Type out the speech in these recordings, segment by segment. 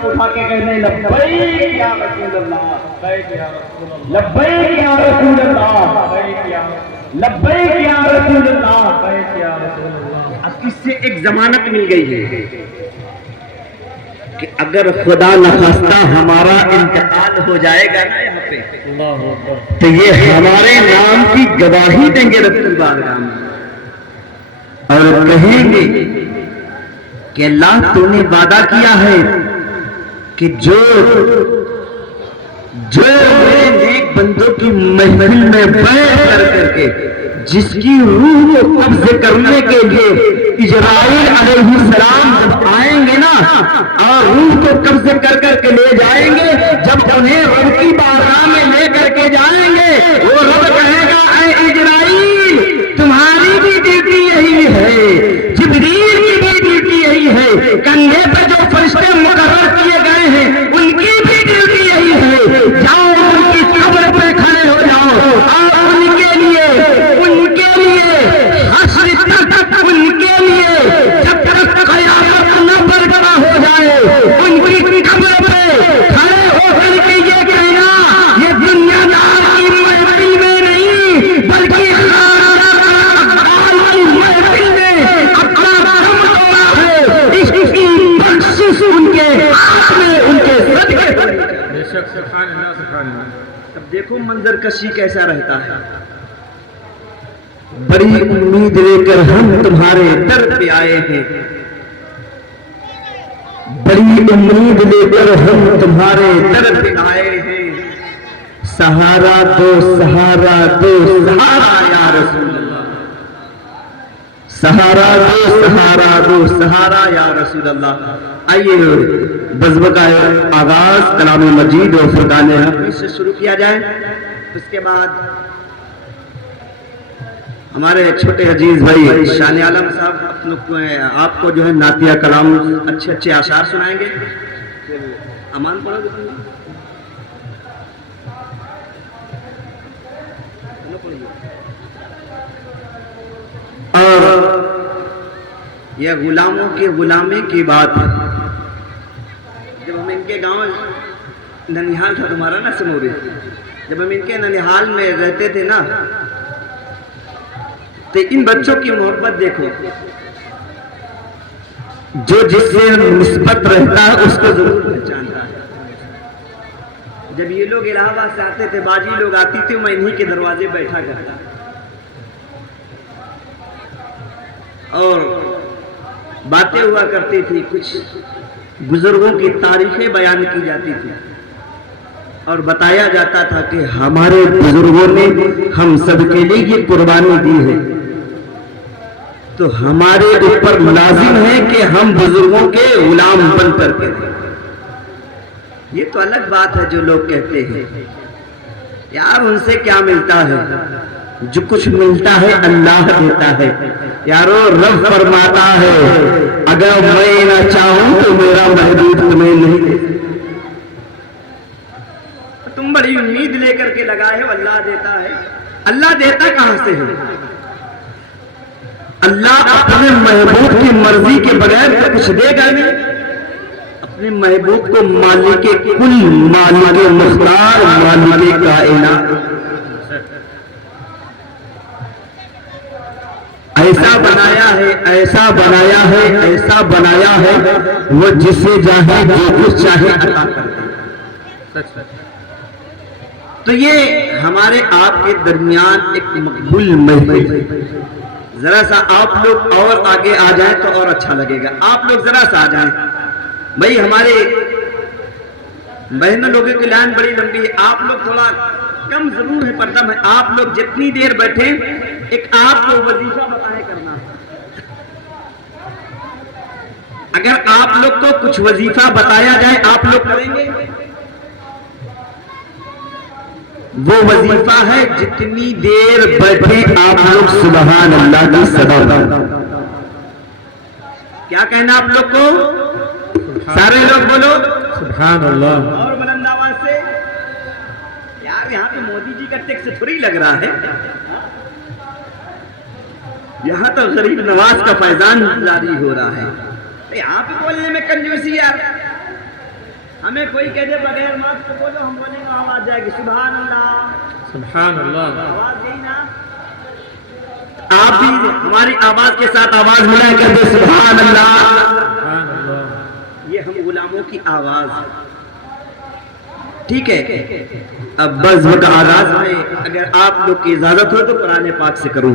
हाथ उठा के कहने लब्बैक या रसूल अल्लाह, लब्बैक या रसूल अल्लाह, लब्बैक या रसूल अल्लाह, लब्बैक या रसूल अल्लाह, लब्बैक या रसूल अल्लाह। अब इससे एक जमानत मिल गई है कि अगर खुदा न खास्ता हमारा इंतकाल हो जाएगा ना यहाँ पे, तो ये हमारे नाम की गवाही देंगे रसूल बारगाह में और कहेंगे कि अल्लाह तूने वादा किया है कि जो मेरे नेक बंदों की महफिल में बैठ कर करके जिसकी रूह को कब्जे करने के लिए इजराइल अलैहिस्सलाम जब आएंगे ना और रूह को कब्जे कर करके ले जाएंगे, जब उन्हें रब की बारगाह में ले करके जाएंगे, वो रब कहेगा ऐ इजराइल तुम्हारी भी ड्यूटी यही है, जिब्रील की भी ड्यूटी यही है, कंधे पे जो फरिश्ते मुकर्रर किए गए हैं उनकी भी ड्यूटी यही है, जाओ उनकी कब्र पे खड़े हो जाओ और उनके लिए हश्र तक उनके लिए जब तक क़यामत न बरकरार हो जाए उनकी कब्र पे खड़े होकर के ये कहना, ये दुनियादार की महफिल में नहीं बल्कि महफिल में अपना दम तोड़ा है, इसकी बख्शिश उनके हाथ में उनके सदके। बेशक सुभान अल्लाह सुभान अल्लाह। अब देखो मंजर कशी कैसा रहता है। बड़ी उम्मीद लेकर हम तुम्हारे दर पे आए हैं, बड़ी उम्मीद लेकर हम तुम्हारे दर पे आए हैं, सहारा दो सहारा दो सहारा या रसूल अल्लाह, सहारा दो सहारा दो सहारा या रसूल अल्लाह। आइए बज़्म का आगाज कलाम मजीद और फुरकान हमीद से शुरू किया जाए। उसके बाद हमारे छोटे अजीज भाई शान आलम साहब आपको जो है नातिया कलाम अच्छे अच्छे आशार सुनाएंगे। अमान पढ़ोगे? और यह गुलामों की गुलामी की बात है। जब हम इनके गांव ननिहाल था तुम्हारा ना समोरी, जब हम इनके ननिहाल में रहते थे ना, तो इन बच्चों की मोहब्बत देखो, जो जिससे निस्बत रहता है उसको जरूर पहचानता है। जब ये लोग इलाहाबाद से आते थे, बाजी लोग आती थी, मैं इन्हीं के दरवाजे बैठा करता और बातें हुआ करती थी, कुछ बुजुर्गों की तारीखें बयान की जाती थी और बताया जाता था कि हमारे बुजुर्गों ने हम सबके लिए ये कुर्बानी दी है, तो हमारे ऊपर लाजिम है कि हम बुजुर्गों के गुलाम बन करके रहें। ये तो अलग बात है जो लोग कहते हैं यार उनसे क्या मिलता है, जो कुछ मिलता है अल्लाह देता है। यारो रब फरमाता है अगर मैं ना चाहूं तो मेरा महबूब तुम्हें नहीं दे। तुम बड़ी उम्मीद लेकर के लगाए हो अल्लाह देता है। अल्लाह देता कहां से है? अल्लाह अपने महबूब की मर्जी के बगैर तो कुछ देगा नहीं। अपने महबूब को मालिक कुल, मालिक मुख्तार, मालिक कायनात ऐसा बनाया है, ऐसा बनाया है, ऐसा बनाया है, वो जिसे चाहे जो कुछ चाहे अता करता है। तो ये हमारे आपके दरमियान एक मकबूल महफिल है। जरा सा आप लोग और आगे आ जाएं तो और अच्छा लगेगा। आप लोग जरा सा आ जाएं भाई, हमारे बहनों लोगों की लाइन बड़ी लंबी है, आप लोग थोड़ा कम जरूर है, पर्दम है। आप लोग जितनी देर बैठे एक आपको वजीफा बताए करना। अगर आप लोग को कुछ वजीफा बताया जाए आप लोग करेंगे? वो वजीफा है जितनी देर बैठे आप लोग सुबहान अल्लाह की सदा। क्या कहना आप लोग को? सारे लोग बोलो सुभान अल्लाह और बुलंद आवाज से। यार यहाँ पे मोदी जी का टैक्स थोड़ी लग रहा है, यहाँ तो गरीब नवाज का फैजान जारी हो रहा है। यहाँ पे बोलने में कंजूसी यार। हमें कोई कह दे बगैर मास्क तो बोलो, हम बोलेंगे आवाज जाएगी। सुभान अल्लाह, सुभान अल्लाह। आवाज यही ना। आप भी हमारी आवाज के साथ आवाज मिला कर दे सुभान अल्लाह। सुभान अल्लाह। ये हम गुलामों की आवाज, ठीक है। अब बस वक्त आगाज में अगर आप लोग की इजाजत हो तो कुरान पाक से करूं।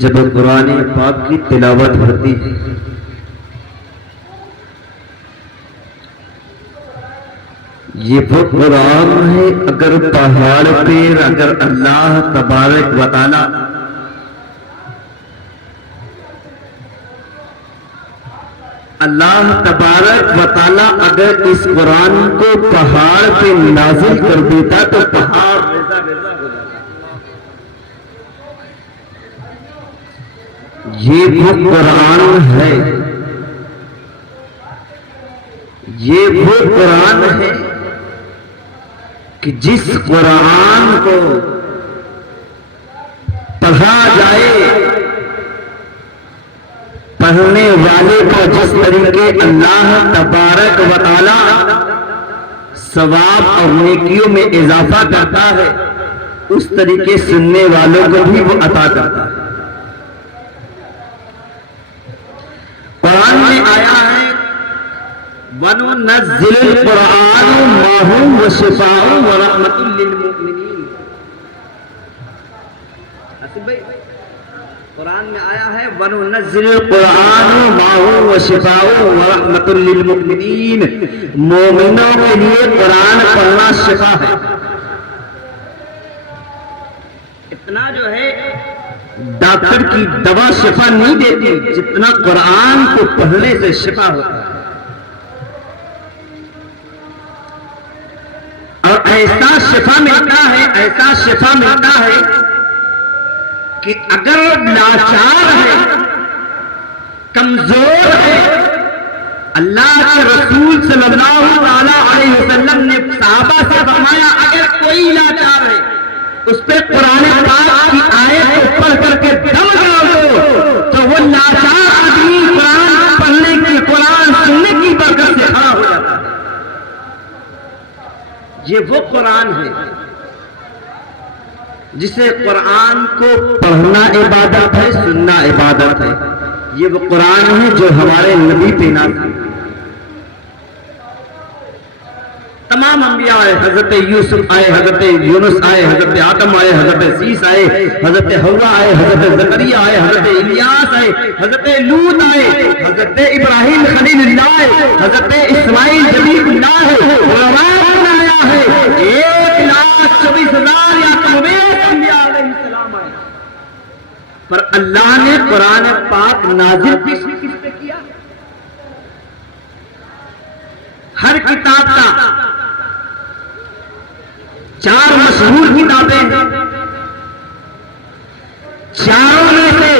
जब कुरान पाक की तिलावत होती है, ये वो कुरान है, अगर पहाड़ पे अगर अल्लाह तबारक व तआला अगर इस कुरान को पहाड़ पे नाजिल कर देता तो पहाड़ रेजा रेजा हो जाता। ये वो कुरान है, ये वो कुरान है कि जिस कुरान को पढ़ा जाए, पढ़ने वाले को जिस तरीके अल्लाह तबारक व तआला सवाब और नेकियों में इजाफा करता है, उस तरीके सुनने वालों को भी वो अता करता है। कुरान में आया है वनुनज़्ज़िलुल कुरान मा हुवा शिफ़ाउन व रहमतुल लिल मुमिनीन। आसिफ भाई, कुरान में आया है वनुनज़्ज़िलुल कुरान मा हुवा शिफ़ाउन व रहमतुल लिल मुमिनीन। मोमिनों के लिए कुरान पढ़ना शिफा है। इतना जो है डॉक्टर की दवा शिफा नहीं देती जितना कुरान को पढ़ने से शिफा होता है। और ऐसा शिफा मिलता है, ऐसा शिफा मिलता है कि अगर लाचार है, कमजोर है, अल्लाह के रसूल सल्लल्लाहु अलैहि वसल्लम ने सहाबा से फरमाया अगर कोई लाचार है उस पे कुरान पाक की आयत को पढ़ करके दम गाड़ दो तो वो लाचार आदमी कुरान पढ़ने की, कुरान सुनने की बरकत से खड़ा हो जाता है। ये वो कुरान है जिसे कुरान को पढ़ना इबादत है, सुनना इबादत है। ये वो कुरान है जो हमारे नबी पे नाज़िल हुआ। तमाम अंबिया आए, हजरत यूसुफ आए, हजरत यूनुस आए, हजरत आदम आए, हजरत सीस आए, हजरत हव्वा आए, हजरत जकरिया आए, हजरत इलियास आए, हजरत लूत आए, हजरत इब्राहिम खलीलुल्लाह आए, हजरत इस्माइल जबीहुल्लाह आया है। 1,24,000 या कमोबेश अंबिया अलैहिस्सलाम आए। पर अल्लाह ने कुरान पाक नाजिल किस पे किया? हर किताब का 4 मशहूर किताबें हैं, चारों में से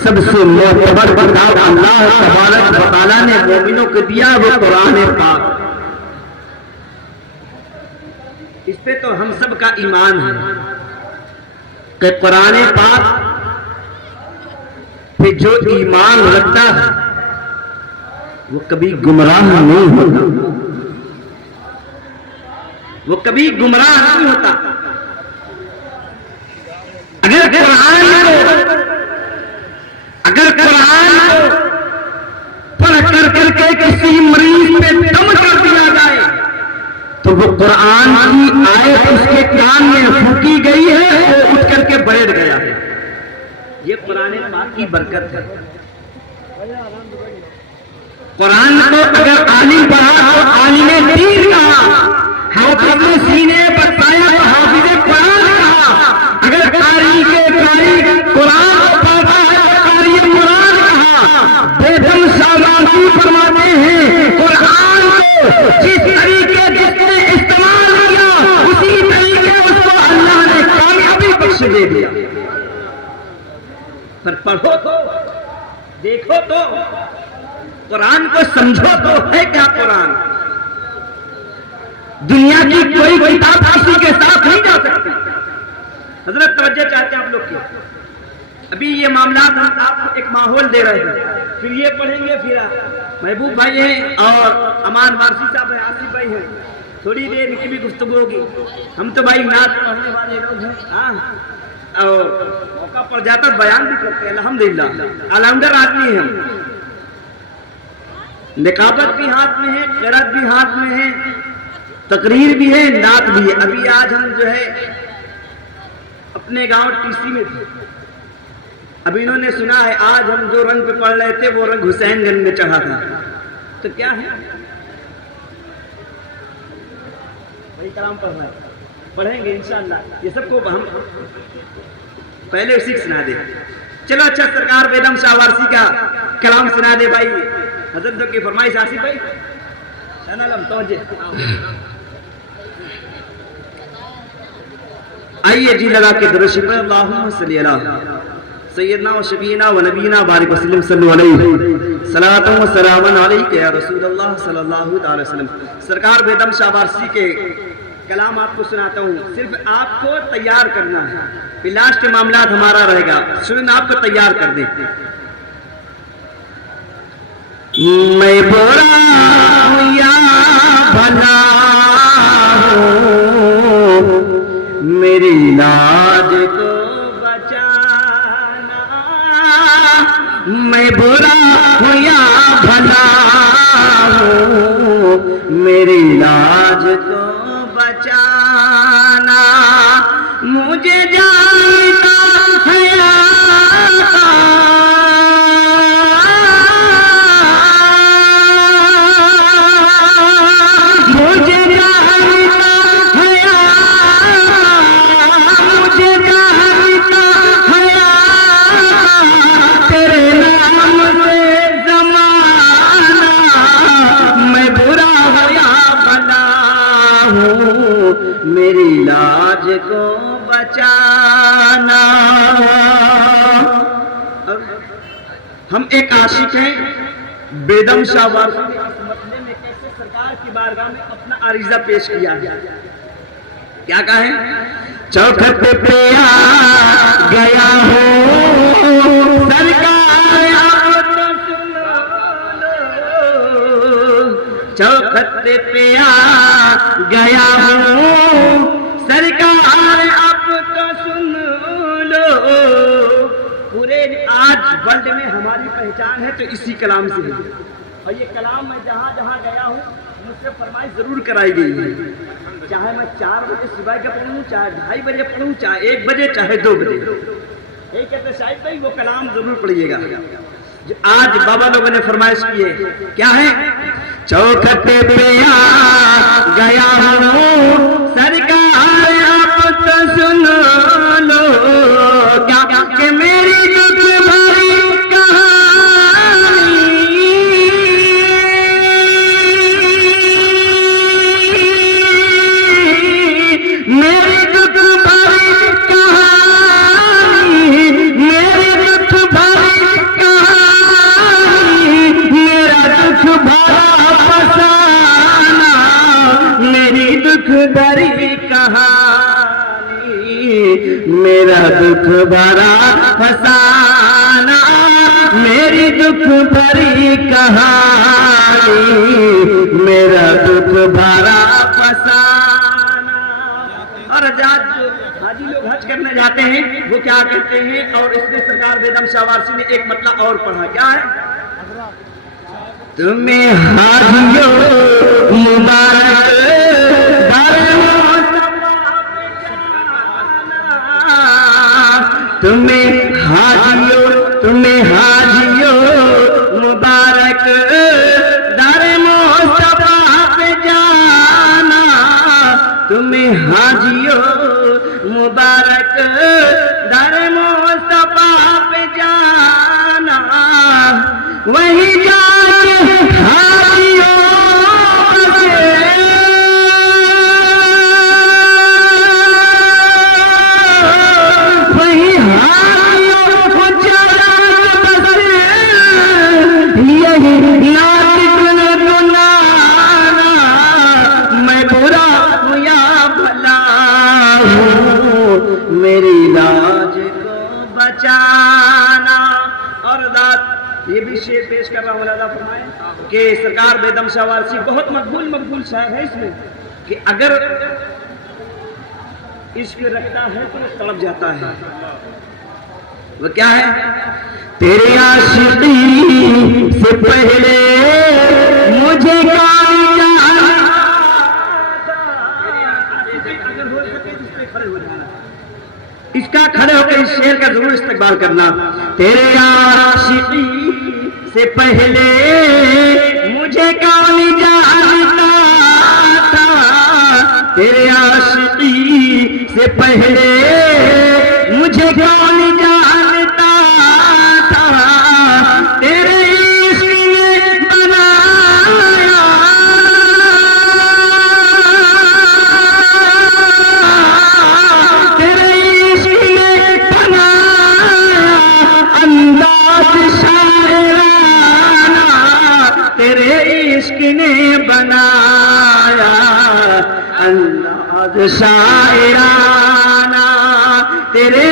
सबसे मोतबर किताब अल्लाह तबारक व तआला ने मोमिनों को दिया वो कुरान पाक। इस पे तो हम सब का ईमान है कि कुरान पाक पे जो ईमान रखता है वो कभी गुमराह नहीं होता, वो कभी गुमराह नहीं होता। अगर कुरान को पढ़ कर करके किसी मरीज पे दम कर दिया जाए तो वो कुरान की आयत उसके कान में फूकी गई है, वो उठ करके बैठ गया है। ये कुरान पाक की बरकत है। कुरान को अगर आलिम पढ़ा तो आलिम दीन कहा, हाफिज ने सीने बताया तो हाफिज कुरान कहा। अगर कारी के कारी कुरान पढ़ता है तो कारी कुरान कहा। बेगम शाहबाजी फरमाते हैं कुरान को जिस तरीके जिसने इस्तेमाल किया उसी तरीके उसको अल्लाह ने कामयाबी बख्श दे दिया। पर पढ़ो तो, देखो तो, कुरान को समझो तो है क्या कुरान। दुनिया की कोई किताब किसी के साथ नहीं जा सकती। हजरत तवज्जो चाहते हैं आप लोग की। अभी ये मामला हम आपको एक माहौल दे रहे हैं, फिर ये पढ़ेंगे, फिर महबूब भाई हैं और अमान वारसी साहब हैं, आसिफ भाई हैं, थोड़ी देर इनकी भी गुफ्तगू होगी। हम तो भाई नात पढ़ने वाले लोग हैं, हाँ, और मौका पड़ जाता बयान भी करते हैं। अल्हम्दुलिल्लाह ऑलराउंडर आदमी हैं। निकाबत भी हाथ में है, क़िरात भी हाथ में है, तकरीर भी है, नात भी है। अभी आज हम जो है अपने गांव टीसी में थे, अब इन्होंने सुना है आज हम जो रंग पे पढ़ रहे थे वो रंग हुसैनगंज में चढ़ा था, तो क्या है वही कलाम पढ़ रहा है, पढ़ेंगे इंशाअल्लाह। ये सबको हम पहले उसी सुना दे। चलो अच्छा, सरकार बेदम शाह वारसी का कलाम सुना दे भाई। हजरत की फरमाइश आसिफ भाई आइए जी लगा के दरूद पर अल्लाहुम्मा सल्ली अला सय्यदना व शफीना व नबीना बारिक वसल्लम सल्लल्लाहु अलैहि सलातु व सलामन अलैका या रसूलल्लाह सल्लल्लाहु अलैहि वसल्लम। सरकार बेदम शाह वारसी के कलाम आपको सुनाता हूँ, सिर्फ आपको तैयार करना है, फिर लास्ट मामला हमारा रहेगा। सुन आपको तैयार कर दे। मैं बोरा या भला हूँ, मेरी लाज को बचाना। मैं बुरा हूँ या भला हूँ, मेरी लाज को बचाना। मुझे जानता है मेरी लाज को बचाना। हम एक आशिक हैं, बेदम शाह वारसी ने इस मसले में कैसे सरकार की बारगाह में अपना आरिज़ा पेश किया है। क्या कहा है? चौखट पे आ गया हो सरकार अब तो सुन लो, चौखट पे आ गया हूँ सरकार अब तो सुन लो। पूरे आज वर्ल्ड में हमारी पहचान है तो इसी कलाम से है, और ये कलाम मैं जहाँ जहाँ गया हूँ मुझसे फरमाइश जरूर कराई गई है। चाहे मैं 4 बजे सुबह का पढ़ूँ, चाहे 2:30 बजे पढ़ूँ, चाहे 1 बजे, चाहे 2 बजे, यही कहते शायद भाई वो कलाम जरूर पढ़िएगा। आज बाबा लोगों ने फरमाइश की है, क्या है? चौखट पे आ गया हूँ सरकार अब तो सुन लो, क्या कि मेरी दुख भरी कहानी, मेरी दुख भरी कहानी, मेरी दुख भरी कहानी, मेरा दुख भरा फसाना, मेरी दुख भरी कहानी, मेरा दुख भरा फसाना, मेरी दुख भरी कहानी, मेरा दुख भरा फसाना। और आजाद हाजी लोग हज करने जाते हैं वो क्या कहते हैं, और इसमें सरकार बेदम शाह वारसी ने एक मतलब और पढ़ा, क्या है? तुम्हें हाजियों मुबारक, तुम्हें हाजियों मुबारक दर मुस्तफा पे जाना। तुम्हें हाजियों मुबारक दर मुस्तफा पे जाना, वहीं जाके हाजियों मेरी लाज को बचाना। और दाद ये भी शेर पेश कर रहा हूँ, फरमाए कि सरकार बेदम शाह वारसी बहुत मकबूल शायर है इसमें, कि अगर इश्क रखता है तो तड़प जाता है। वो क्या है? तेरी आशिकी से पहले मुझे इसका खड़े होकर इस शेर का जरूर इस्तेमाल करना। तेरे आशिकी से पहले मुझे कौन जानता था, तेरे आशिकी से पहले मुझे कौन जानता था, तेरे इश्क ने बनाया, तेरे इश्क ने बनाया अंदाज शायराना, तेरे इश्क ने बनाया अंदाज शायराना, तेरे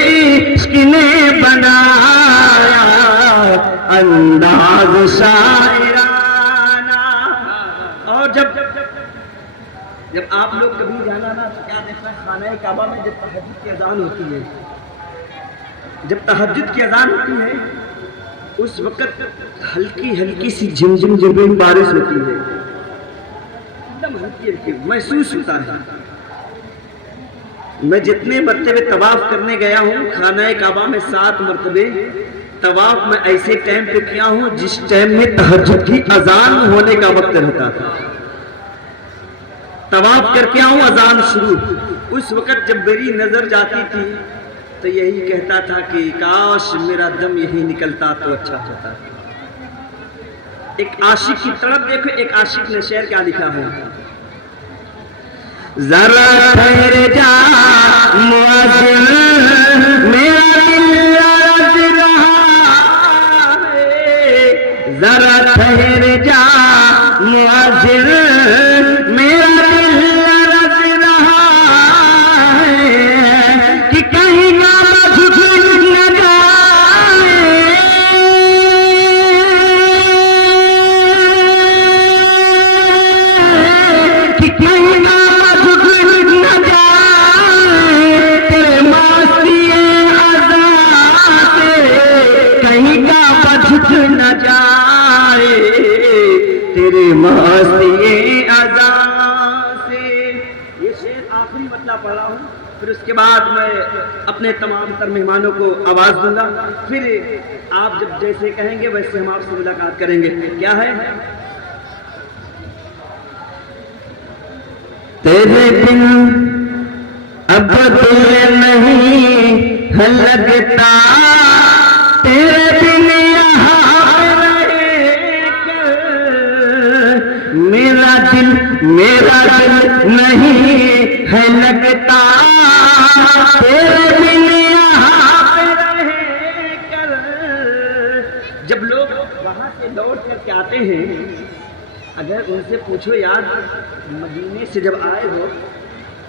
इश्क ने बनाया अंदाज शायराना। और जब आप लोग कभी जाना ना तो क्या देखना, खाना काबा में जब तहज्जुद की अजान होती है, जब तहज्जुद की अजान होती है उस वक्त हल्की हल्की सी झिमझिम झिमझिम बारिश होती है, एकदम हल्की हल्की महसूस होता है। मैं जितने मरतबे तवाफ करने गया हूँ खाना काबा में 7 मरतबे तवाफ में ऐसे टाइम पे किया हूँ जिस टाइम में तहज्जुद की अजान होने का वक्त रहता था। तवाफ करके आऊं अजान शुरू, उस वक्त जब मेरी नजर जाती थी तो यही कहता था कि काश मेरा दम यही निकलता तो अच्छा होता। एक आशिक की तड़प देखो, एक आशिक ने शेर क्या लिखा है, जरा ठहर जा मुअज्जिन मेरा दिल लरज़ रहा है, जरा ठहर जा मुअज्जिन मेरा दिल लरज़ रहा है, कि कहीं ना झुक न जाए, कि कहीं ना न जाए, तेरे मस्ती अज़ा से। ये शेर आखिरी मतलब पढ़ा हूँ, फिर उसके बाद मैं अपने तमाम तर मेहमानों को आवाज दूंगा, फिर आप जब जैसे कहेंगे वैसे हम आपसे मुलाकात करेंगे। क्या है, तेरे बिन अब दिल नहीं है लगता, तेरे बिन मेरा दिल नहीं है लगता, तेरे बिन यहाँ पे रहे कर। जब लोग वहाँ से लौट करके आते हैं, अगर उनसे पूछो यार मदीने से जब आए हो,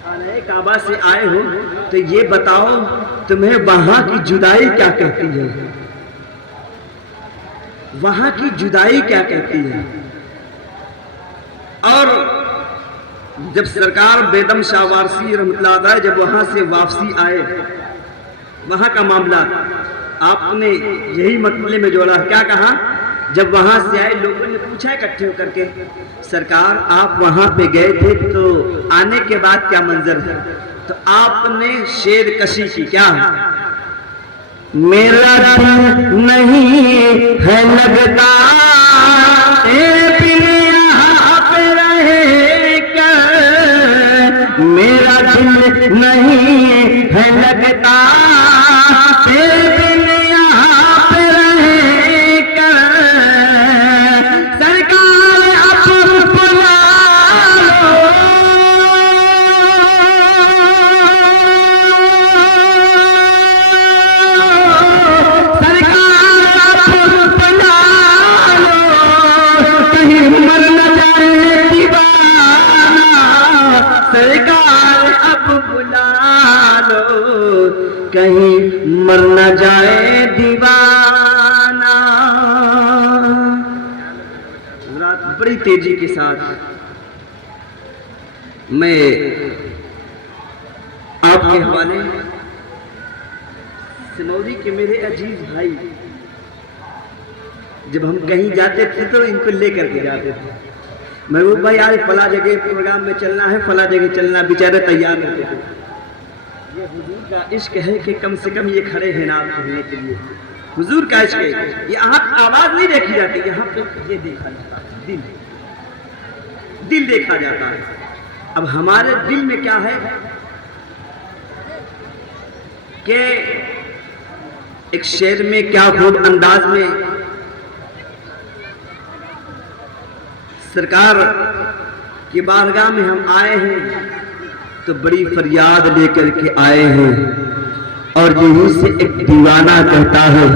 खाने काबा से आए हो, तो ये बताओ तुम्हें वहाँ की जुदाई क्या कहती है, वहाँ की जुदाई क्या कहती है। और जब सरकार बेदम शाह वारसी रहमतुल्लाह अलैह जब वहाँ से वापसी आए, वहाँ का मामला आपने यही मसले में जोड़ा। क्या कहा, जब वहाँ से आए लोगों ने पूछा इकट्ठे होकर के, सरकार आप वहाँ पे गए थे तो आने के बाद क्या मंजर है, तो आपने शेर कशी की। क्या, मेरा दिल नहीं है लगता, मेरा दिल नहीं है लगता, तेरे बिन यहाँ पे रहे कर। सरकार अब बुला लो, सरकार अब बुला लो, कहीं मर न जाए दीवाना, सरकार अब बुला लो, कहीं मर न जाए दीवाना। बड़ी तेजी के साथ मैं आपके हवाले सिमौरी के मेरे अजीज भाई, जब हम कहीं जाते थे तो इनको लेकर के जाते थे। महबूब भाई आज फला जगह प्रोग्राम में चलना है, फला जगह चलना, बेचारे तैयार रहते थे। ये हुजूर का इश्क है कि कम से कम ये खड़े हैं नाम कहने के लिए। हुजूर का इश्क है, यहाँ आवाज नहीं देखी जाती, यहाँ पे ये देखा जाता है, दिल देखा जाता है। अब हमारे दिल में क्या है कि एक शेर में क्या खूब अंदाज में सरकार की बारगाह में हम आए हैं तो बड़ी फरियाद लेकर के आए हैं, और यहीं से एक दीवाना कहता है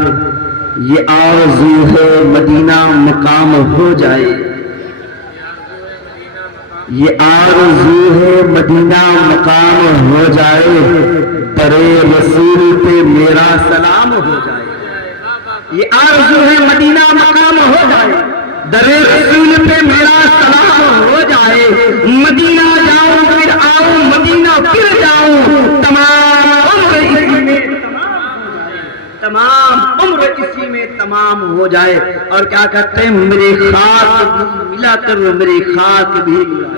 ये आरज़ू है मदीना मकाम हो जाए, ये आरज़ू है मदीना मकाम हो जाए, दरे रसूल पे मेरा सलाम हो जाए। ये आरज़ू है मदीना मकाम हो जाए, दरे रसूल पे मेरा सलाम हो जाए, मदीना जाऊं फिर आऊं, मदीना फिर जाऊं, तमाम उम्र इसी में तमाम हो जाए। और क्या कहते हैं, मेरे खाक भी मिला कर, मेरे खाक भी मिला,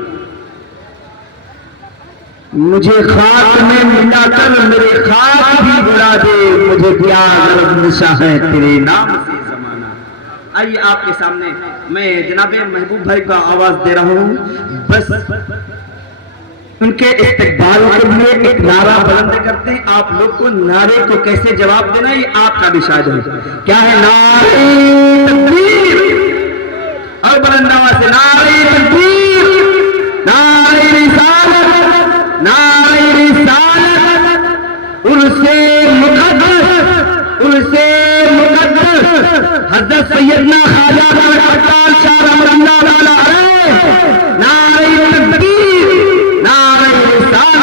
मुझे खाक में मिला कर मेरे खाक भी बुला दे, मुझे प्यार नशा है तेरे नाम से जमाना। आइए आपके सामने मैं जनाबे महबूब भाई का आवाज दे रहा हूँ, बस उनके इस्तकबाल के लिए एक नारा बुलंद करते हैं। आप लोग को नारे को कैसे जवाब देना ये आपका विषय है। क्या है? नारे तकबीर, और बुलंद आवाज से नारे तकबीर, नारे रिसालत, नारे रिसालत, उर्से मुक़द्दस, उर्से मुक़द्दस हज़रत सैयदना ख्वाजा बरकतुल्लाह शाह रहमतुल्लाह तआला अलैह, नारे तकबीर, नारे रिसालत।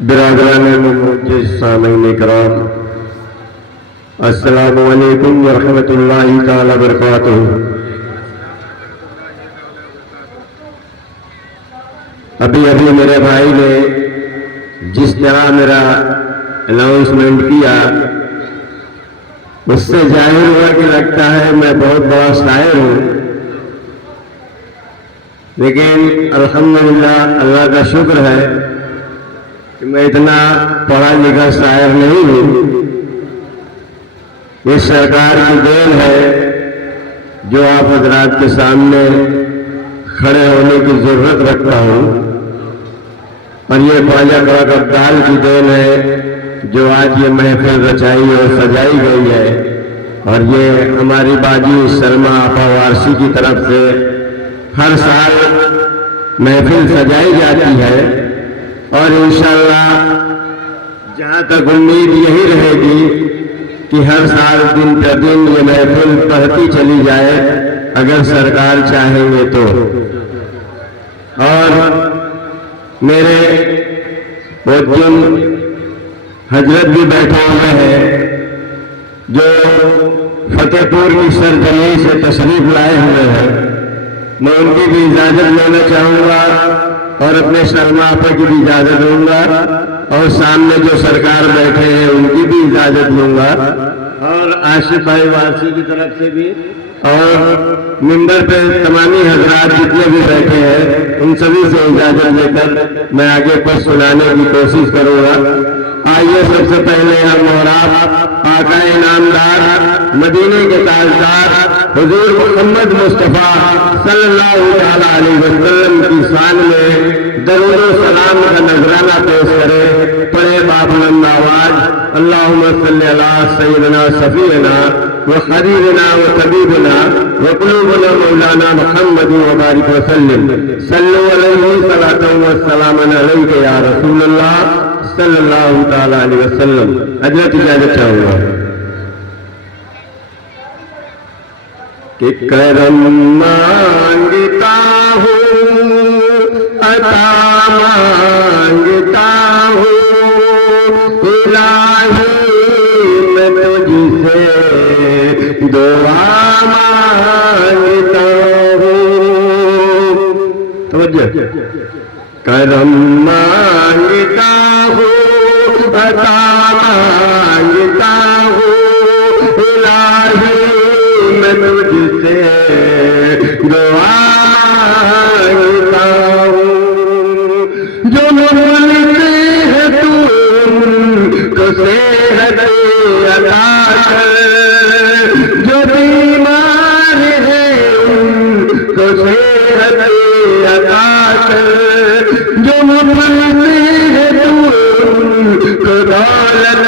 बिरादरान सामीन कराम, अस्सलामु अलैकुम व रहमतुल्लाहि तआला बरकातुहू। अभी अभी मेरे भाई ने जिस तरह मेरा अनाउंसमेंट किया उससे जाहिर हुआ कि लगता है मैं बहुत बड़ा शायर हूँ, लेकिन अल्हम्दुलिल्लाह अल्लाह का शुक्र है कि मैं इतना पढ़ा लिखा शायर नहीं हूँ। ये सरकार की देन है जो आप हजरात के सामने खड़े होने की जरूरत रखता हूँ, और ये ख्वाजा कड़क अब्दाल की देन है जो आज ये महफिल रचाई और सजाई गई है। और ये हमारी बाजी शर्मा आपा वारसी की तरफ से हर साल महफिल सजाई जाती है, और इंशाअल्लाह जहाँ तक उम्मीद यही रहेगी कि हर साल दिन प्रतिदिन ये महफिल बढ़ती चली जाए अगर सरकार चाहेंगे तो। और मेरे मुअज्जिम हजरत भी बैठे हुए हैं जो फतेहपुर की सरजमी से तशरीफ लाए हुए हैं, मैं उनकी भी इजाजत लेना चाहूँगा और अपने शर्मा आपा की भी इजाजत लूंगा, और सामने जो सरकार बैठे हैं उनकी भी इजाजत लूंगा, और आशिफ भाई वासी की तरफ से भी, और मिंबर पे तमामी हजरात जितने भी बैठे हैं उन सभी से इजाजत लेकर मैं आगे कुछ सुनाने की कोशिश करूंगा। आइए सबसे पहले हम और आप आका इनामदार मदीने के ताजदार हुजूर मोहम्मद मुस्तफ़ा सल्लल्लाहु अलैहि वसल्लम की शान में दरूद व सलाम का नजराना पेश करें। पढ़े बाबुलंद आवाज, अल्लाहुम्मा सल्ली अला सय्यिदना सफीना व हबीबना व तबीबना व कुलूबना मौलाना मुहम्मद व बारिक व सल्लिम, सल्लु अलैहि सलातन व सलामन अलैका या रसूलल्लाह सल्लल्लाहु तआला अलैहि वसल्लम। हजरत इजाजत चाहूंगा कि करम मांगता हूँ, अता मांगता हूँ, इलाही अता मांगता हूँ इलाही मैं तुझसे दुआ मांगता हूँ। जो मुल्के है तुमको सेहत अता कर, जो बीमार है उनको सेहत अता कर, जो मुल्के है तुमको दौलत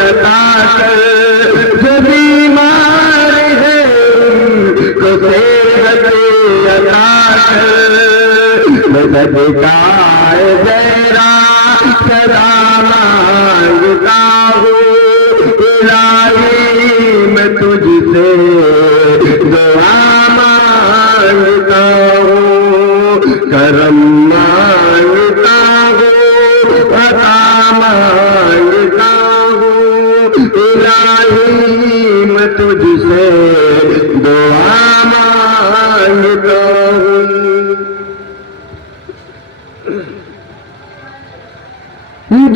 अता कर, जो बीमार है उनको सेहत अता कर। मैं सदकाए तेरा सदा मांगता हूँ इलाही मैं तुझसे दुआ मांगता हूँ, करम मांगता हूँ, अता मांगता हूँ इलाही मैं तुझसे दुआ मांगता हूँ।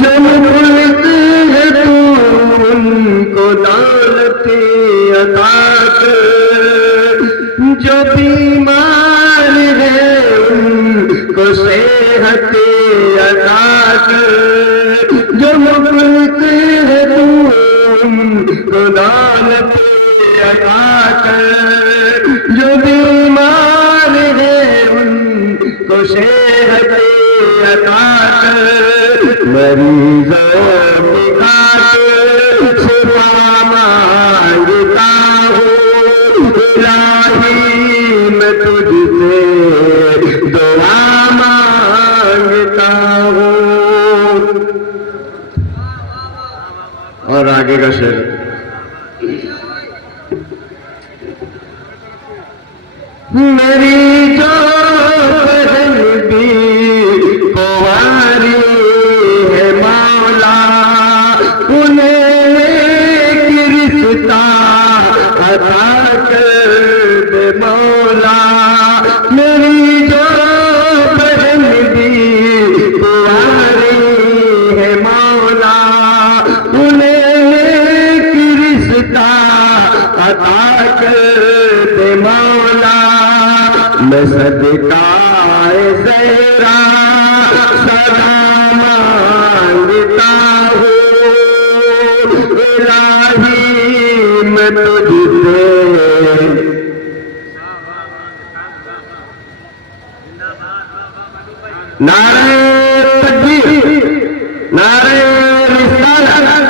जो मुल्क है तुमको दौलत अता कर, जो बीमार है उनको सेहत अता कर, जो मुल्क है तुमको दौलत अता कर, जो बीमार है उनको सेहत अता कर। मरीजों की खातिर शिफा मांगता हूँ इलाही मैं तुझसे दुआ मांगता हूँ। और आगे का शेर, मेरी जो बहन भी कुंवारी है मौला उन्हें एक रिश्ता अता कर दे मौला। मेरी जो बहन भी कुंवारी है मौला उन्हें एक रिश्ता अता कर दे मौला। मैं सदकाए ज़हरा सदा मांगता हूँ इलाही मैं तुझसे नारे तकबीर नारे रिसालत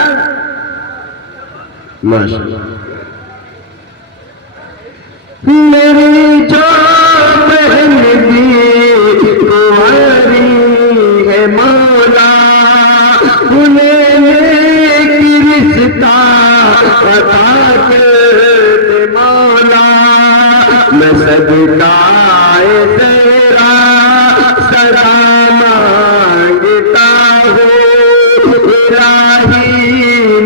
माशाअल्लाह। मेरी जो बहन भी कुंवारी है मौला उन्हें एक रिश्ता अता कर दे मौला। मैं सदकाए तेरा सदा मांगता हूँ इलाही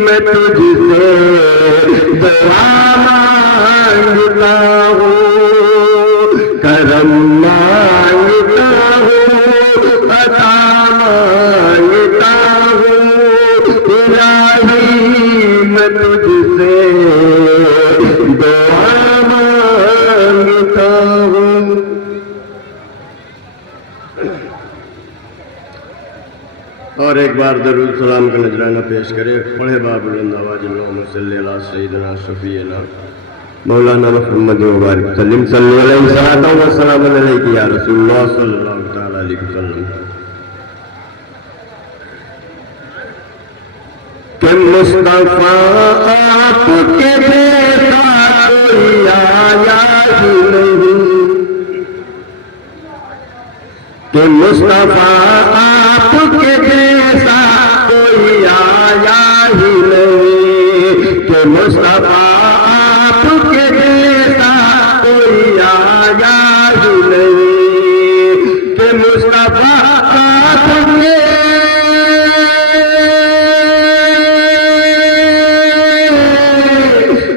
मैं तुझसे दुआ मांगता हूँ, करम मांगता हूँ, अता मांगता हूँ इलाही मैं तुझसे दुआ मांगता हूँ। और एक बार दरूद सलाम का नजराना पेश करें। पढ़े बाबुलंद आवाज़ अल्लाहुम्मा सल्ली अला सय्यिदना शफीना मौलाना मुहम्मद मुबारक सल्लम सल्लल्लाहु अलैहि वसल्लम अलैहि या रसूलुल्लाह सल्लल्लाहु तआला अलैहि वसल्लम। कि मुस्तफा आपके बेटा कोई आया ही नहीं, कि मुस्तफा आपके जैसा कोई आया ही नहीं, कि मुस्तफा आपके जैसा कोई आया ही नहीं, कि मुस्तफा आपके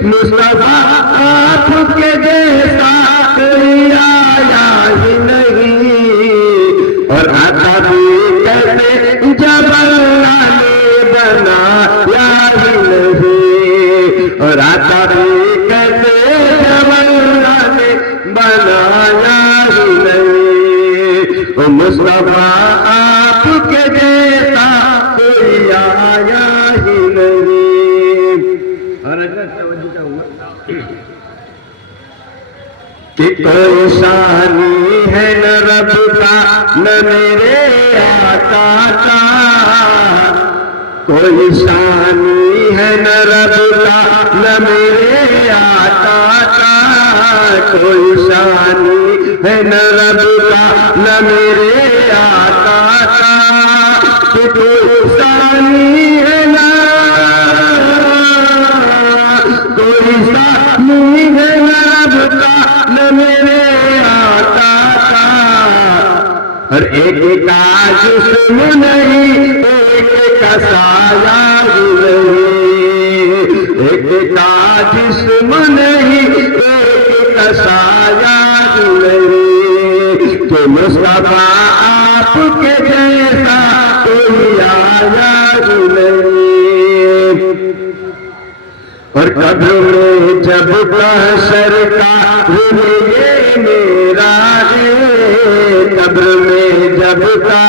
मुस्तफा आपके जैसा कोई आया ही नहीं। और आता भी कैसे जब अल्लाह ने मुस्तफा आपके जैसा कोई आया ही नहीं। और अगर तवज्जो चाहूंगा कि कोई शानी है न रब का न मेरे आका का, कोई शानी है न रब का न मेरे आका का, कोई शानी है न रब का न मेरे आका का, कि कोई शानी है न, कोई शानी है न रब का न मेरे आका का। हर एक का जिस्म नहीं, एक का साया ही नहीं, एक का जिस्म नहीं, एक का साया ही नहीं, कि मुस्तफा आपके जैसा कोई आया ही नहीं। और कब्र में जब महशर का ये मेरा है, कब्र में जब का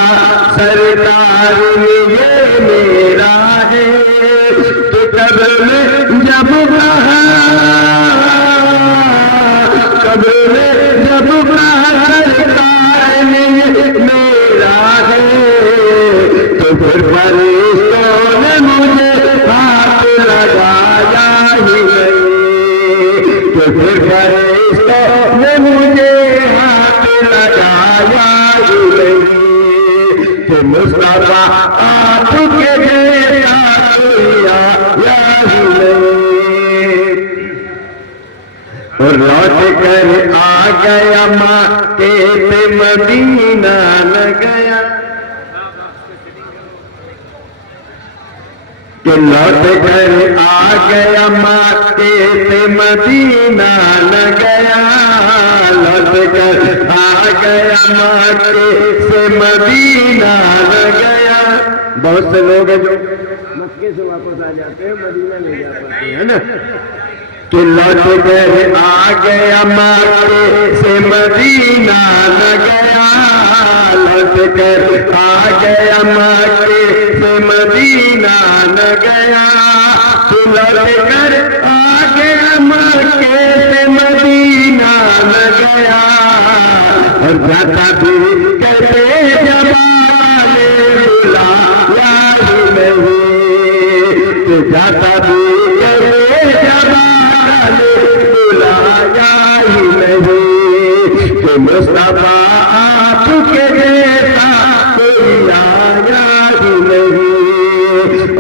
सरकार ये मेरा है, तो कब्र में जब कब्र में जब सरकार ये मेरा है, तो फिर फरिश्तों ने मुझे हाथ लगाया ही नहीं, तो फिर फरिश्तों ने मुझे हाथ लगाया ही नहीं, कि मुस्तफा आपके जैसा कोई आया ही नहीं। और लौट कर आ गया माके पे मदीना न गया, कि लौट कर आ गया माके पे मदीना न गया, लौट कर आ गया माके से मदीना न गया। बहुत से लोग हैं जो मक्के से वापस आ जाते हैं, मदीना नहीं जा पाते हैं ना, कि लौट कर आ गया माके से मदीना न गया, लौट कर आ गया माके से मदीना न गया, तो लौट कर आ गया माके से मदीना न गया। और जाता भी कहते जमाने बुलाया ही नहीं, तो जाता भी कहते जमाने बुलाया ही नहीं, कि मुस्तफा आपके जैसा कोई आया ही नहीं।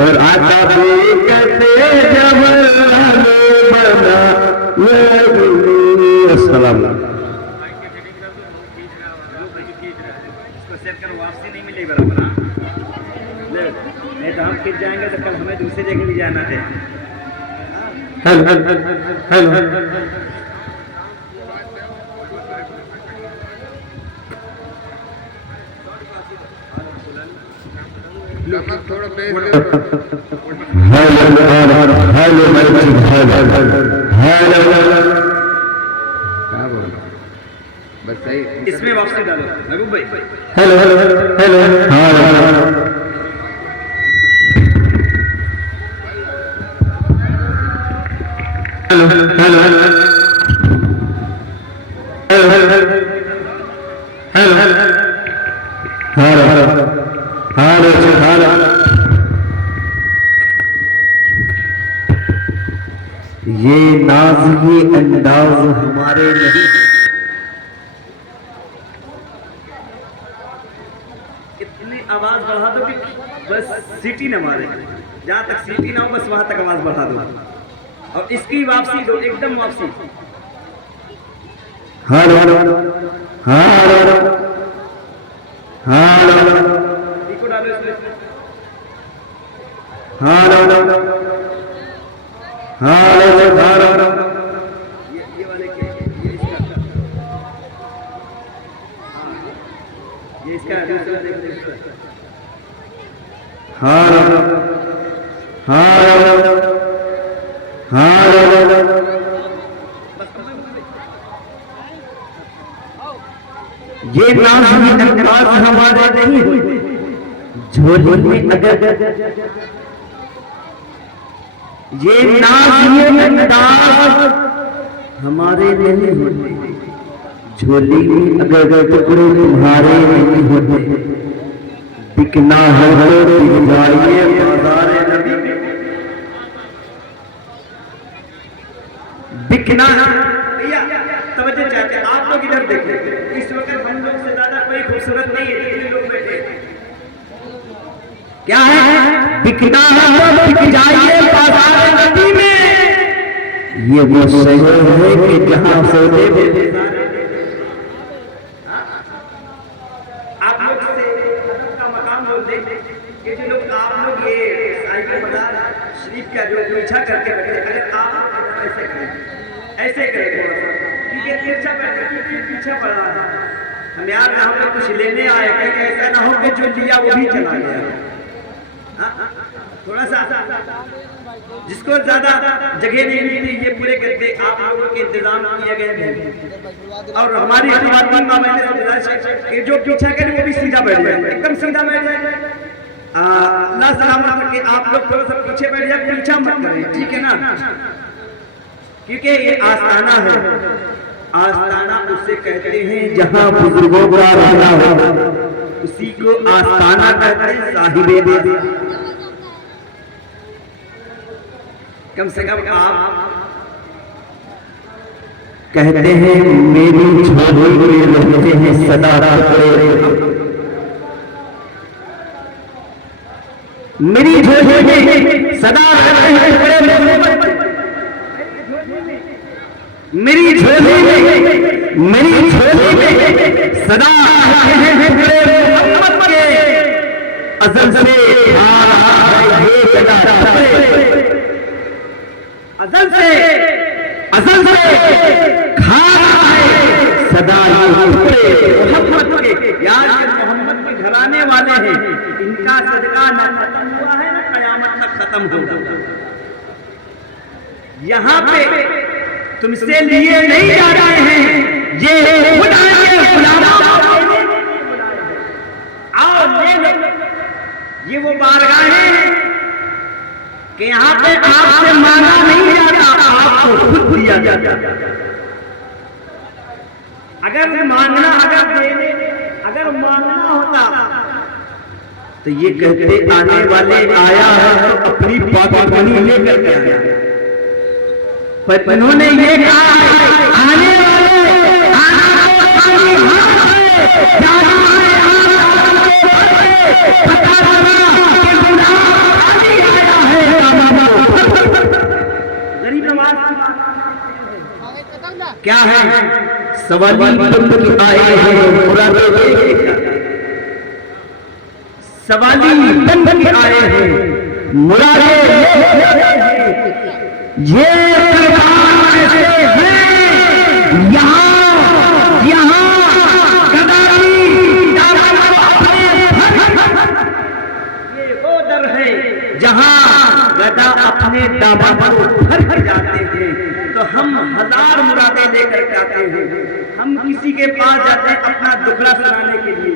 और आता भी कहते जमाने बना अस्सलाम। वापसी नहीं मिलेगी बराबर, नहीं तो हम खिंच जाएंगे तो कल हमें दूसरी जगह भी जाना है। हेलो हेलो इसमें वापसी डालो महबूब भाई। हेलो हेलो हेलो ये नाज ये अंदाज हमारे नहीं, इतनी आवाज बढ़ा दो कि बस सीटी न मारे, जहां तक सीटी ना हो बस वहां तक आवाज बढ़ा दो, और इसकी वापसी दो एकदम वापसी। हेलो हेलो इको डालो इसमें। ये वाले के ये इसका दूसरा देखो। ये नाज़ अंदाज़ हमारे नहीं होते, झोली में अगर ये नाज़ अंदाज़ हमारे नहीं होते, झोली में अगर टुकड़े तुम्हारे नहीं होते, बिकना हो तो बिक जाइए बाज़ार नबी में। बिकना भैया तवज्जो चाहते हैं आप लोग इधर देखिए, इस वक्त हम लोग से ज्यादा कोई खूबसूरत नहीं है, जितने लोग बैठे हैं। क्या है? बिकना है तो बिक जाइए बाज़ार नबी में। ये वो शहर है कि जहां सौदे आप लोग से का मकाम बोलते कि जो लोग आप लोग ये साहिब बाजार शरीफ का जो पीछा करके बैठे, अगर आप ऐसे करें, ऐसे करें थोड़ा सा, क्योंकि तिरछा बैठे क्योंकि पीछे पड़ रहा है, हम यार यहाँ पे कुछ लेने आए, कहीं ऐसा ना हो कि जो लिया वो भी चला गया। थोड़ा सा जिसको ज्यादा जगह नहीं मिलती ये पूरे करके आप लोगों के इंतजाम किए गए हैं। और हमारी खिदमत में मैंने जो पीछा करे वो भी सीधा बैठ जाए, एकदम सीधा बैठ जाए। अल्लाह सलामत रखे, आप लोग थोड़ा सा पीछे बैठ जाए, पीछा मत करें, ठीक है ना? क्योंकि ये आस्थाना है, आस्थाना उसे कहते हैं जहां बुजुर्गों का रहना हो, उसी को आस्थाना कहते हैं, साहिबे दे। कम से कम आप कहते हैं मेरी झोली में रहते हैं सदा टुकड़े, मेरी झोली में सदा रहते हैं टुकड़े, मेरी झोली में सदा रहते हैं टुकड़े मोहम्मद के, अज़ल से आ रहा है ये सदा, अज़ल से खा रहा है सदा मोहम्मद के। यार मोहम्मद के घराने वाले हैं, इनका सदका न खत्म हुआ है न कयामत तक खत्म होगा। यहाँ पे तुमसे लिए नहीं जा रहे हैं, ये खुदा के गुलामों आओ ले लो। ये वो बारगाहें हैं कि यहाँ पे आपसे मांगा नहीं जाता, आपको खुद दिया जाता। अगर मांगना अगर मांगना होता तो ये कहते आने वाले आया है तो अपनी पॉकेट मनी लेकर के आया, पर उन्होंने ये कहा आने वाले गरीब नवाज क्या है? सवाली बंद आए हैं मुरादे, सवाली बंद आए हैं मुरादे, ये सरकार ऐसे हैं यहाँ गदारी ये वो दर है जहाँ गदा अपने दामन को भर जाते हैं, तो हम हजार मुरादे लेकर जाते हैं। हम किसी के पास जाते हैं अपना दुखड़ा सुनाने के लिए,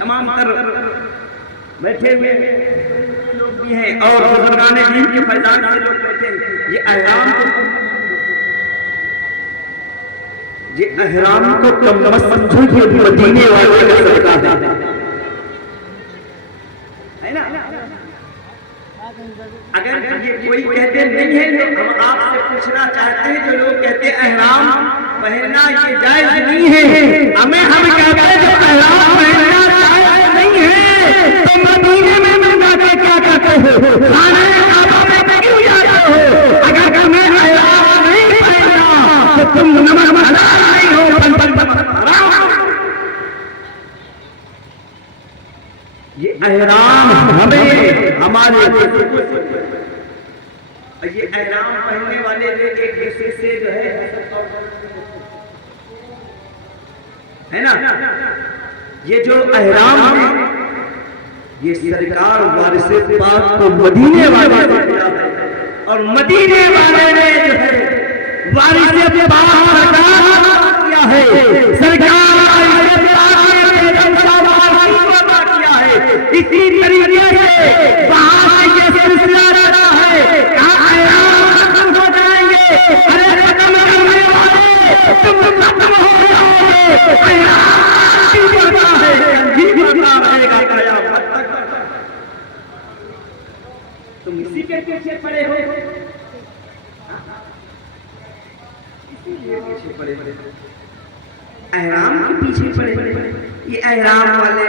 तमाम तर बैठे हुए लोग भी हैं और बुजुर्गाने दीन के फैजान से लोग बैठे हैं। ये अहराम को कम मत समझो, ये मदीने वाले का सदका है ना। अगर ये कोई कहते नहीं है तो हम आपसे पूछना चाहते हैं, जो लोग कहते अहराम पहनना ये जायज नहीं है, हम कहते हैं जो अहराम पहनना जायज नहीं है तो मदीने में जाके क्या करते हो, खाने काबा में क्यों जाते हो? अगर तुम्हें अहराम नहीं पहनना तो तुम नमक हलाल नहीं हो, ये अहराम हमें हमारे ये अहराम पहनने वाले लोग एक दूसरे से जो है ना, ये जो अहराम है ये सरकार वारिस पाक को मदीने वाले ने दिया है, और मदीने वाले ने जो है वारिस पाक सरकार किया है, सरकार किया है। इसी तरीके से वहां से ये सिलसिला रहता है, खत्म हो जाएंगे, अरे खत्म करने वाले तुम खत्म हो जाओगे, बढ़ता है, बढ़ता रहेगा कयामत तक। तुम इसी के पीछे पड़े हो, इसीलिए पीछे पड़े, एहराम के पीछे पड़े। ये एहराम वाले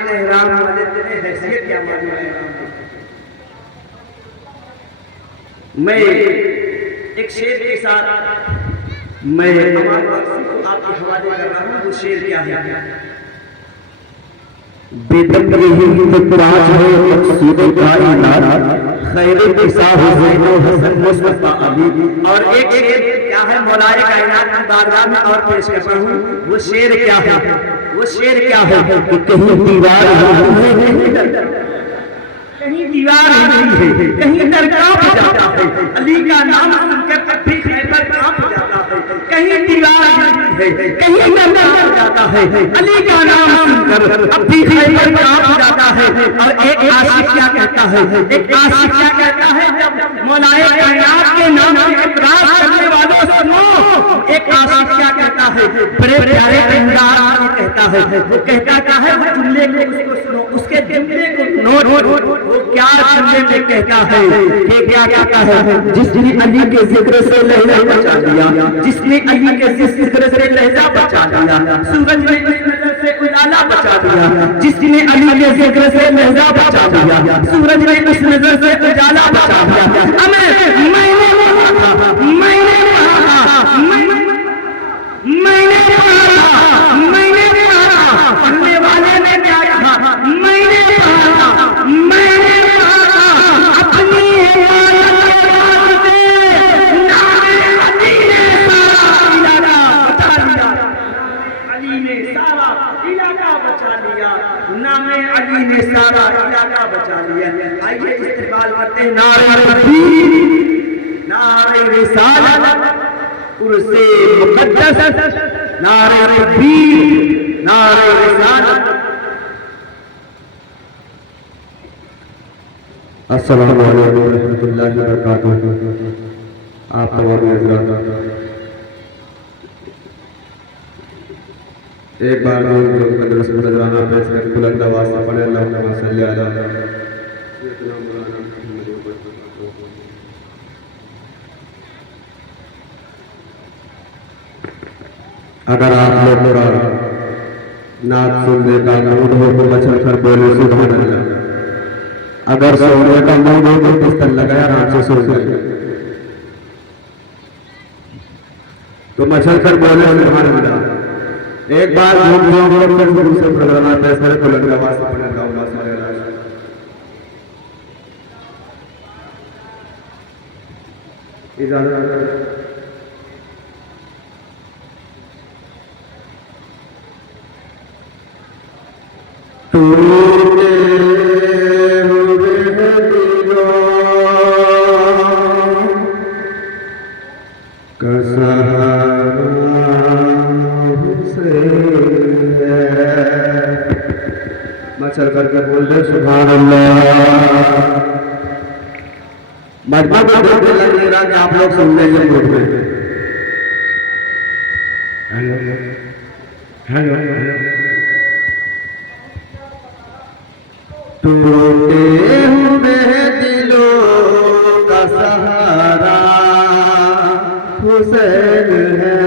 तेरे हैसियत क्या मालूम है? मैं एक शेर के साथ मैं आपके हवाले कर रहा हूँ। वो शेर क्या है? बेदम यही ताज है मकसूद कायनात, खैर किसा हुसैन हसन मुस्तफा अली। और एक शेर क्या है मौलाए कायनात की बारगाह में और पेश कर रहा हूँ। वो शेर क्या है? वो शेर क्या है कि कहीं दीवार कहीं दीवार नहीं है, कहीं डर कांप जाता है, अली का नाम सुनकर तब भी खैबर कांप जाता है। कहीं दीवार नहीं है, कहीं डर कांप जाता है, अली का नाम सुनकर अब भी खैबर कांप जाता है। और एक आशिक क्या कहता है? एक आशिक क्या कहता है? जब मौलाए कायनात के नाम से इकरार करने वालों सुनो, एक आशिक क्या कहता है? बड़े प्यारे अंदाज में कहता है, वो कहता है वो जुमले को उसको सुनो, उसके जुमले को नोट। वो क्या जुमले में कहता है कि क्या कहता है? जिसने अली के जिक्र से लहजा बचा लिया, जिसने अली के जिक्र से लहजा बचा लिया, सूरज ने इस नजर से उजाला बचा लिया, जिसने अली के जिक्र से लहजा बचा लिया, सूरज ने इस नजर से उजाला बचा लिया। मैंने पढ़ने वाले ने क्या कहा? मैंने अपनी अली ने सारा इलाका बचा लिया, नामे अली ने सारा इलाका बचा लिया। आइए इस्तेमाल करते हैं नारे तकबीर, नारे रिसालत, कुर्सी मुक़द्दस, नारे तकबीर, नारे रिसालत। अस्सलामु अलैकुम रहमतुल्लाहि व बरकातुहू। आप तमाम हज़रात एक बार जो नजराना पेश कर बुलंद आवाज़ से पढ़े अल्लाहुम्मा सल्ली अला सय्यिदना मौलाना मुहम्मद। अगर आप लोग नात सुनने का मूड हो तो मचल कर बोले सुभान अल्लाह। अगर सोने का मूड हो तो बिस्तर लगाया आराम से सो जाए, तो मचल कर बोले सुभान अल्लाह। एक बार झूम झूम कर दूसरे प्रोग्राम पैसा बुलंद आवाज़ से पढ़ने अल्लाहुम्मा सल्ली अला इजाज़त। चल करके बोल दे सुभान अल्लाह। मजबूत बोलते लगे रहा कि आप लोग सुन लेंगे ग्रुप में। हेलो हेलो टूटे हुए दिलों का सहारा हुसैन है,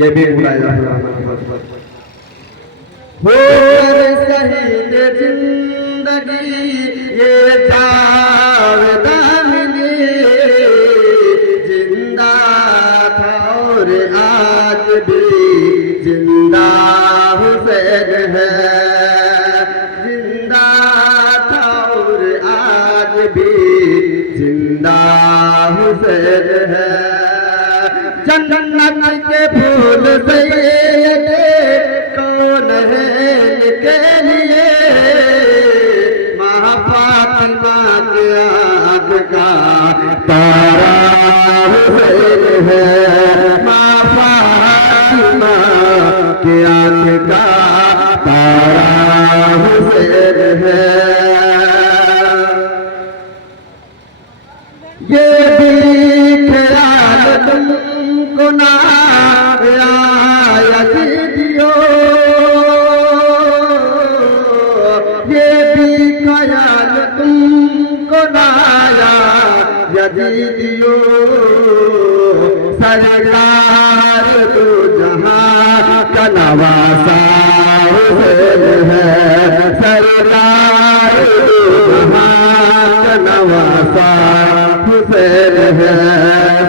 ये भी बुलाया हो शहीद जिंदगी ये जावेदा मिली, जिंदा था और आज भी जिंदा हुसैन है, जिंदा था और आज भी जिंदा हुसैन है। जन्नत के फूल से कौन है के लिए, माँ फातिमा के आँख का तारा हुसैन है, माँ फातिमा के आँख का तारा हुसैन है। ये भी ख्याल तुमको ना आया दीदियो, ये भी ख्याल तुमको ना आया दीदियो, सरकार तो जहाँ का नवासा हुसैन है, सरकार तो जहाँ का नवासा हुसैन है,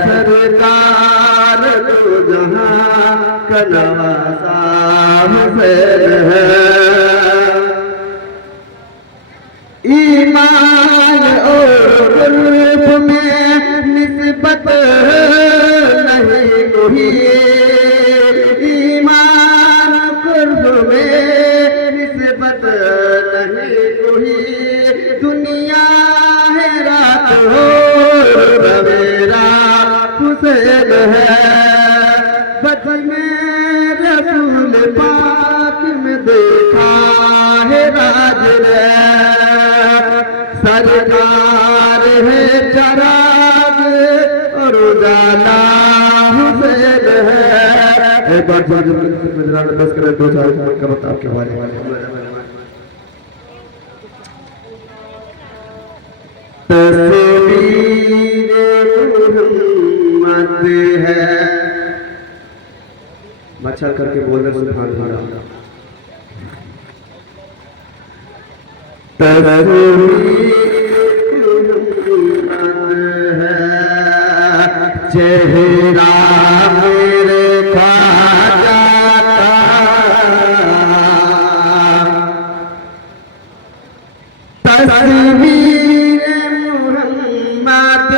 सरकार तो जहाँ का नवासा हुसैन है। ईमान और कुर्ब में निस्बत नहीं कोई, ईमान कुर्ब में निस्बत नहीं कोई, दुनिया है रात हो सवेरा हुसैन है, बच में रसूल पाक में देखा है राज रे, सरकार है चराग और उजाला हुसैन है। एक बार बस करें, दो चार का बताओ के बारे में। तस्वीर मोहम्मद है, मच्छर करके बोल रहे सुभान अल्लाह। चेहरा मेरे ख्वाजा का, तस्वीर मोहम्मद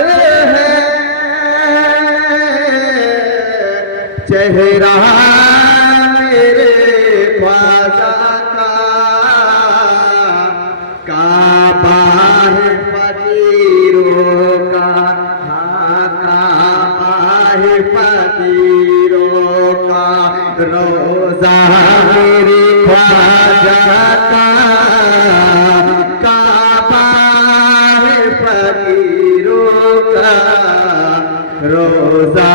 है, चेहरा मेरे ख्वाजा का, काबा है फकीरों का, हाँ काबा है फकीरों का, रोजा मेरे ख्वाजा का, काबा है फकीरों का, रोजा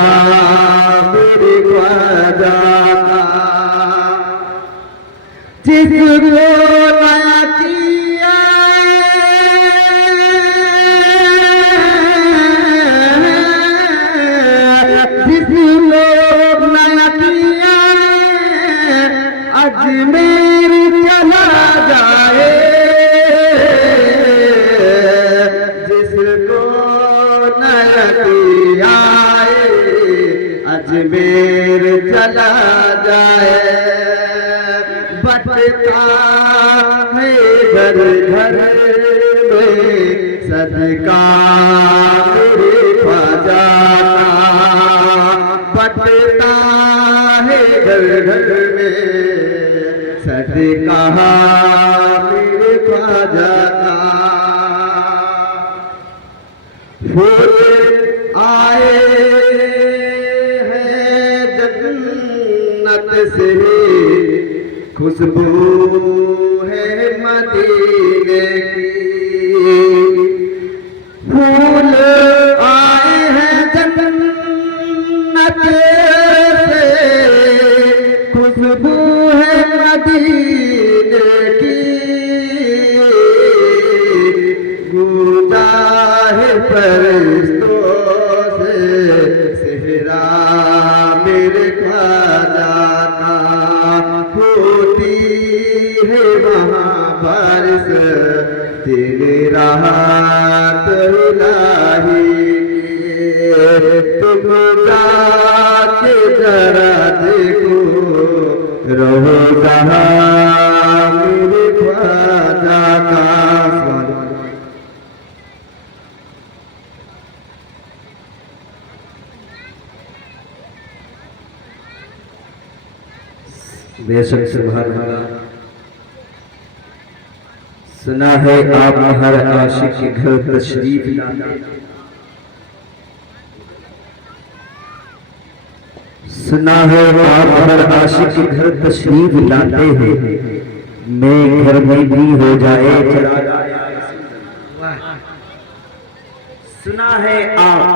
मेरे ख्वाजा का। जिसको नया किया अजमेर चला जाए, जिसको नया किया अजमेर चला जाए, बटता है घर घर में सदका मेरे ख्वाजा का, बटता है घर घर में सदका मेरे ख्वाजा का। फूल आए हैं जन्नत से, खुशबू है मदीने की, फूल आए हैं जन्नत से, खुशबू है मदीने की, गूंजा है फरिश्तों से सेहरा मेरे ख्वाजा वहाँ बारिश तेरे राहत इलाही तुम जाके जरा देखो रहो जहाँ मेरे ख्वाजा का बेशक सुभान अल्लाह। सुना है आप हर आशिक के घर तशरीफ लाते, सुना है आप हर आशिक के घर तशरीफ लाते हैं, मैं घर में भी हो जाए चरागा या रसूल अल्लाह। सुना है आप,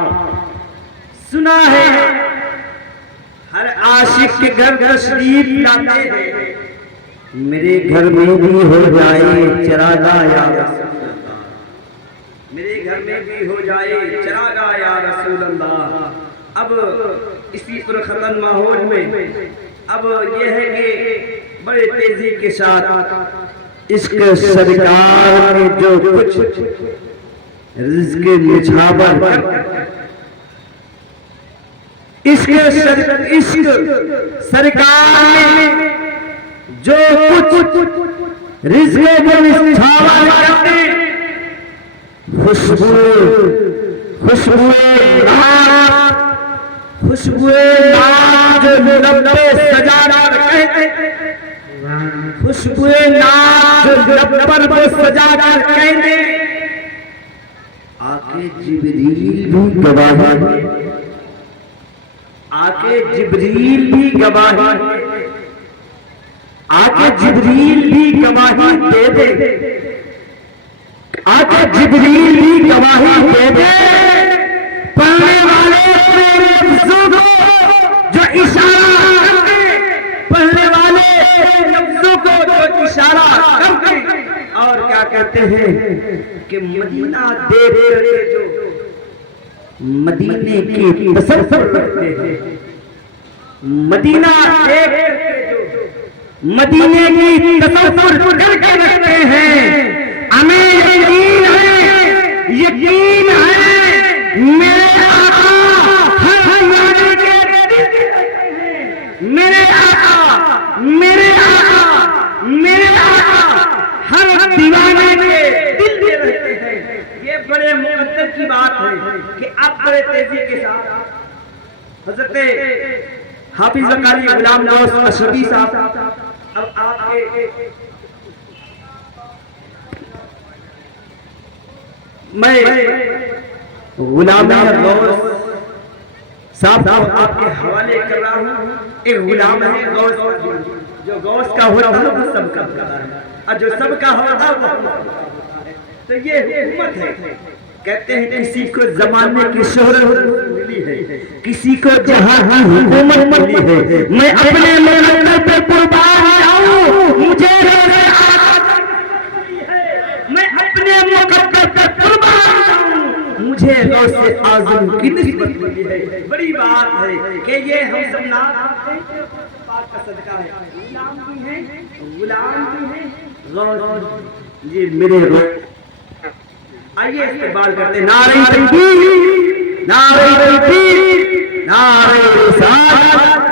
सुना है हर आशिक के घर तशरीफ लाते हैं, मेरे घर में भी हो जाए चरागा या रसूल अल्लाह, मेरे घर में भी हो जाए चरागा या रसूल अल्लाह। अब इसी पुरखतन माहौल में अब यह है कि बड़े तेजी के साथ इसके सरकार ने जो कुछ रिज़्क़ निछावर इसके सरकार ने जो कुछ रिज़्क़ को निछावर करते खुशबुए नाज लब पे सजा कर कहते, खुशबुए नाज लब पर सजा कर कहते, आके जिब्रील भी गवाही, आके जिब्रील भी गवाही, आके जिब्रील भी गवाही दे दे, आके जिब्रील भी गवाही दे दे, पढ़ने वाले अपने लफ्ज़ों को जो इशारा करके, पढ़ने वाले लफ्ज़ों को जो इशारा करके और क्या कहते हैं कि मदीना देख करके जो मदीने की तसव्वुर करते हैं, मदीना देख करके जो मदीने की तसव्वुर करके रखते हैं, हमें यकीन है, यकीन है मेरे आका हर दीवाने के दिल में रहते हैं, मेरे आका, मेरे आका, मेरे आका हर दीवाने के दिल में रहते हैं। ये बड़े मुकद्दर की बात है कि आप बड़े तेजी के साथ हज़रत हाफिज़ कारी गुलाम नवाज़ अशरफी साहब अब आपके मैं गुलाम साहब आपके हवाले कर रहा हूँ। एक गुलाम है गौस, जो गौस का होता है वो सबका होता है, और जो सबका होता है वो, तो ये हुकूमत है। कहते हैं किसी को जमाने की शोहरत मिली है, किसी को जहां की हुकूमत मिली है, मैं अपने मेहनत पे कुर्बान जाऊं, मुझे रोज़े आज़ाद मिली है, मैं अपने मुकद्दर पे कुर्बान जाऊं, मुझे रोज़े आज़म की निस्बत मिली है। बड़ी बात है कि ये हम सब ना बात का सदका है, गुलाम भी है, गुलाम भी है, ये मेरे आइए इस्तेमाल करते नारे तकबीर, नारे तकबीर, नारे रिसालत।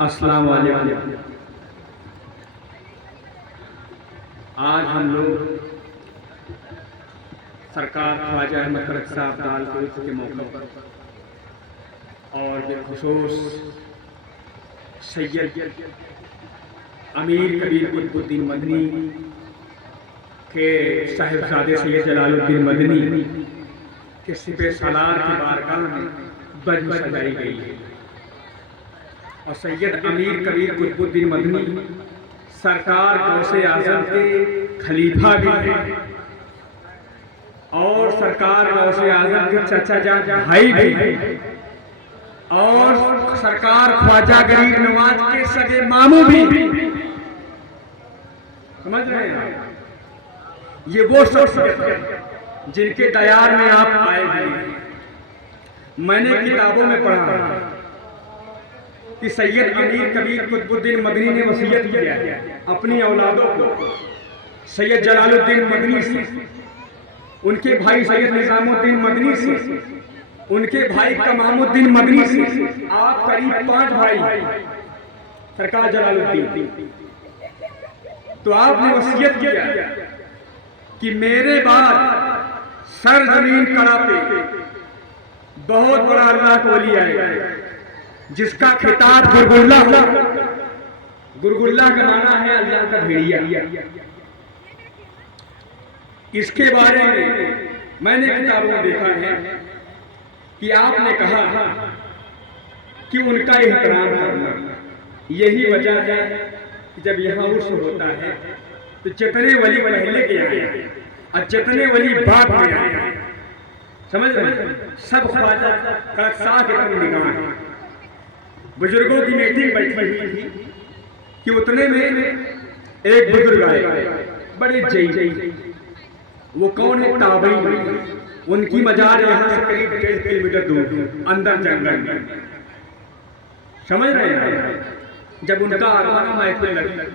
अस्सलाम वालेकुम। आज हम लोग सरकार ख्वाजा अहमद खरक साहब दालकोट के मौके पर और बिलखुसूस सैयद अमीर कबीर कुतुबुद्दीन मदनी के साहिबजादे सैयद जलालुद्दीन मदनी के सिपह सालार की बारगाह में बजम सजाई गई है। और सैयद अमीर कबीर कुतुबुद्दीन मदनी सरकार गौसे आज़म के खलीफा भी हैं और सरकार गौसे आज़म के चचा जान भाई भी हैं और सरकार ख्वाजा गरीब नवाज के सगे मामू भी। समझ रहे हैं? ये वो शख्सियत है जिनके दयार में आप आए हैं। मैंने किताबों में पढ़ा कि सैयद अमीर कबीर कुतुबुद्दीन मदनी ने वसीयत किया है अपनी औलादों को सैयद जलालुद्दीन मदनी से, उनके भाई सैयद निजामुद्दीन मदनी से, उनके भाई कमामुद्दीन मदनी से, आप करीब 5 भाई सरकार जलालुद्दीन। तो आपने वसीयत किया कि मेरे बाद सर जमीन कड़ा पे बहुत बड़ा अल्लाह का वली आएगा जिसका खिताब गुरगुल्ला हो। गुरगुल्ला का माना है अल्लाह का भेड़िया। इसके बारे में मैंने किताबों में देखा है कि आपने कहा कि उनका एहतराम करना। यही वजह है कि जब यहाँ उर्स होता है तो जितने वली पहले के आए और जितने वली बाद में आए, समझ रहे, सब ख्वाजा का साथ निगाह है। बुजुर्गों की मीटिंग बैठी हुई थी कि उतने में एक बुजुर्ग आए बड़े जई। वो कौन है? ताबई। उनकी मजार यहाँ से करीब 1.5 किलोमीटर दूर अंदर जंगल में, समझ रहे हैं। जब उनका आगमन महफिल लगी